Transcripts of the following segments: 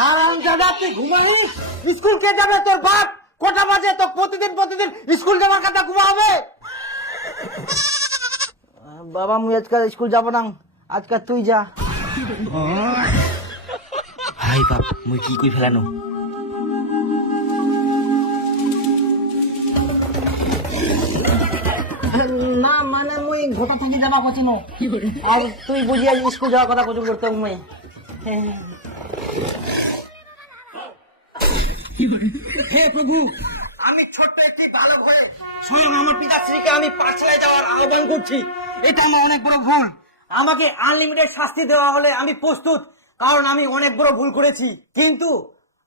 হারামজাদা তুই ঘুমাইস? স্কুল কে যাবে? তোর বাপ। কটা বাজে? তো প্রতিদিন স্কুল যাওয়ার কথা ঘুমা হবে। বাবা মুই আজকাল স্কুল যাব না, আজকাল তুই যা। হাই বাপ, মুই কি কই ফেলানো? না মানে মুই গোটা থেকে যাবা করছি না, আর তুই বুঝি আজ স্কুল যাওয়ার কথা কত করতে মুই। হে প্রভু, আমি ছোট্ট একটি বালক হয়ে স্বয়ং আমার পিতাশ্রীকে আমি পাঠশালায় যাওয়ার আহ্বান করছি। এটা আমার অনেক বড় ভুল। আমাকে আনলিমিটেড শাস্তি দেওয়া হলে আমি প্রস্তুত, কারণ আমি অনেক বড় ভুল করেছি। কিন্তু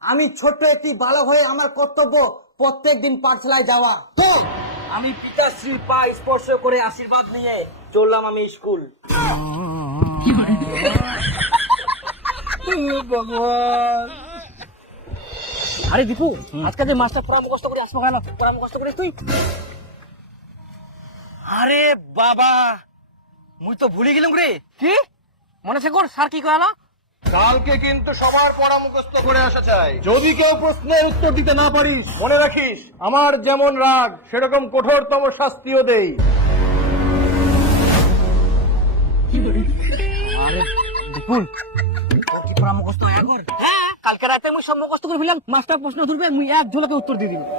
আমি ছোট্ট একটি বালক হয়ে আমার কর্তব্য প্রত্যেক দিন পাঠশালায় যাওয়া। তো আমি পিতাশ্রীর পা স্পর্শ করে আশীর্বাদ নিয়ে চললাম আমি স্কুল। ভগবান। আরে দীপু, আজকে যে মাস্টার পড়া মুখস্থ করে আসবো কেন? পড়া মুখস্থ করে তুই? আরে বাবা, মুই তো ভুলে গেলাম রে। কি মনে আছে কর স্যার কি করালো? কালকে কিন্তু সবার পড়া মুখস্থ করে আসা চাই। যদি কেউ প্রশ্নের উত্তর দিতে না পারিস, মনে রাখিস আমার যেমন রাগ সেরকম কঠোরতম শাস্তিও দেই। আরে দীপুল, তোর কি পড়া মুখস্থ এখন? হ্যাঁ, কালকে রাতে মুই সব মুখস্থ করে ফেললাম। মাস্টার প্রশ্ন ধরবে, মুই এক ঝলকে উত্তর দিয়ে দিলাম।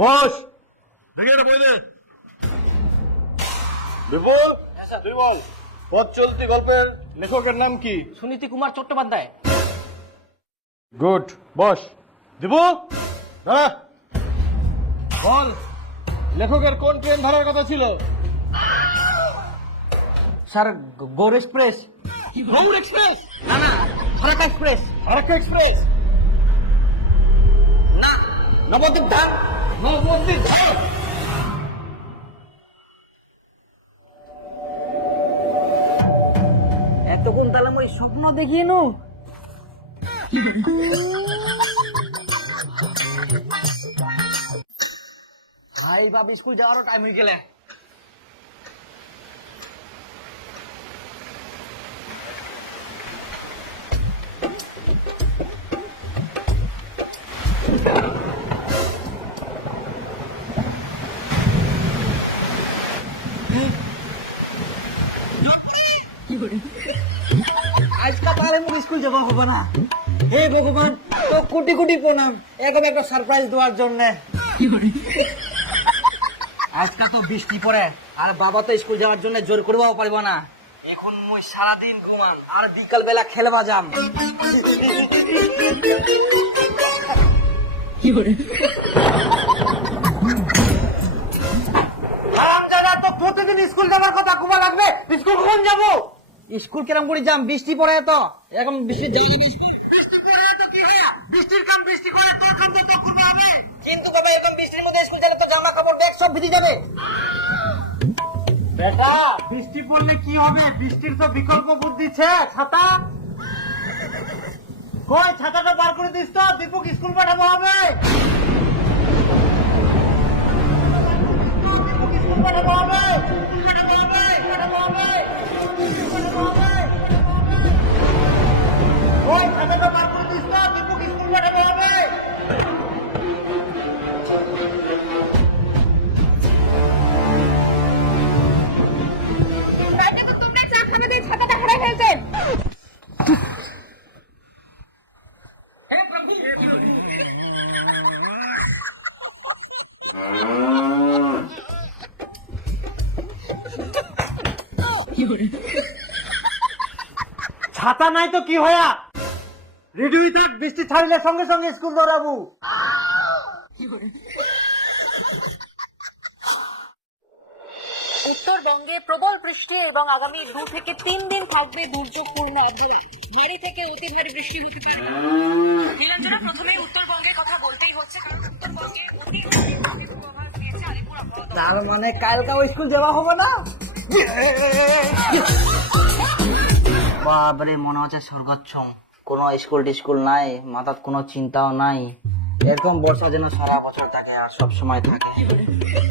বস, দেখে এটা বই দে। বিপুল, তুই বল, পথ চলতি গল্পের লেখকের নাম কি? সুনীতি কুমার চট্টোপাধ্যায়। Good, boss. দিবু, দাঁড়া। বল, লেখকের কোন ট্রেন ধরার কথা ছিল? Sir, Gour express. Gour express? না না, ফারাক্কা এক্সপ্রেস। ফারাক্কা এক্সপ্রেস? না, নবদ্বীপ ধাম। নবদ্বীপ ধাম? এতক্ষণ তাহলে মই স্বপ্ন দেখিয়ে নু। ভাই বাপ, স্কুল যাওয়ারও টাইম হয়ে গেলে। আজকা তাহলে মুখ স্কুল যাওয়া হবে না। হে ভগবান, তো কোটি কোটি প্রণাম এরকম একটা সারপ্রাইজ দেওয়ার জন্য। আজকা তো বৃষ্টি পড়ে, আর বাবা তো স্কুল যাওয়ার জন্য জোর করবাও পারবো না। এখন মুই সারাদিন ঘুমান আর বিকাল বেলা খেলবা যাম। হারামজাদা, তো প্রতিদিন স্কুল যাওয়ার কথা ঘুমা লাগবে। স্কুল কখন যাবো? স্কুল কেরম করে যাম? বৃষ্টি পড়ে তো এখন, বৃষ্টি যাই বৃষ্টি পড়ে তো কি হয়? বৃষ্টির কাম বৃষ্টি করে হবে। কিন্তু বাবা, এরকম বৃষ্টির মধ্যে স্কুল গেলে তো জামা কাপড় ব্যাগ সব ভিজে যাবে। বেটা, বৃষ্টি পড়লে কি হবে? বৃষ্টির তো বিকল্প বুদ্ধি ছে, ছাতা। কই ছাতাটা বার করে দিস তো, দীপক স্কুল পাঠাবো হবে। দীপক স্কুল পাঠাবো হবে, পাঠাবো হবে, পাঠাবো হবে, পাঠাবো হবে। ওই ছাতাটা বার করে দিস তো, দীপক স্কুল পাঠাবো হবে। ছাতা নাই তো কি হয়া? রেডি হয়ে থাক, বৃষ্টি ছাড়লে সঙ্গে সঙ্গে স্কুল দৌড়াবো। উত্তরবঙ্গে প্রবল বৃষ্টি এবং আগামী 2 থেকে 3 দিন থাকবে দুর্যোগপূর্ণ আবহাওয়া। ভারী থেকে অতি ভারী বৃষ্টি হতে পারে। নীলাঞ্জনা, প্রথমে উত্তরবঙ্গের কথা বলতেই হচ্ছে, কারণ উত্তরবঙ্গে অতি ভারী পূর্বাভাস দিয়েছে আলিপুর আবহাওয়া দপ্তর। তার মানে কালকাও স্কুল যাওয়া হবে না? বাবারে, মনে হচ্ছে স্বর্গচ্ছম। কোনো স্কুল টিস্কুল নাই, মাথার কোনো চিন্তাও নাই। এরকম বর্ষা যেন সারা বছর থাকে আর সব সময় থাকে।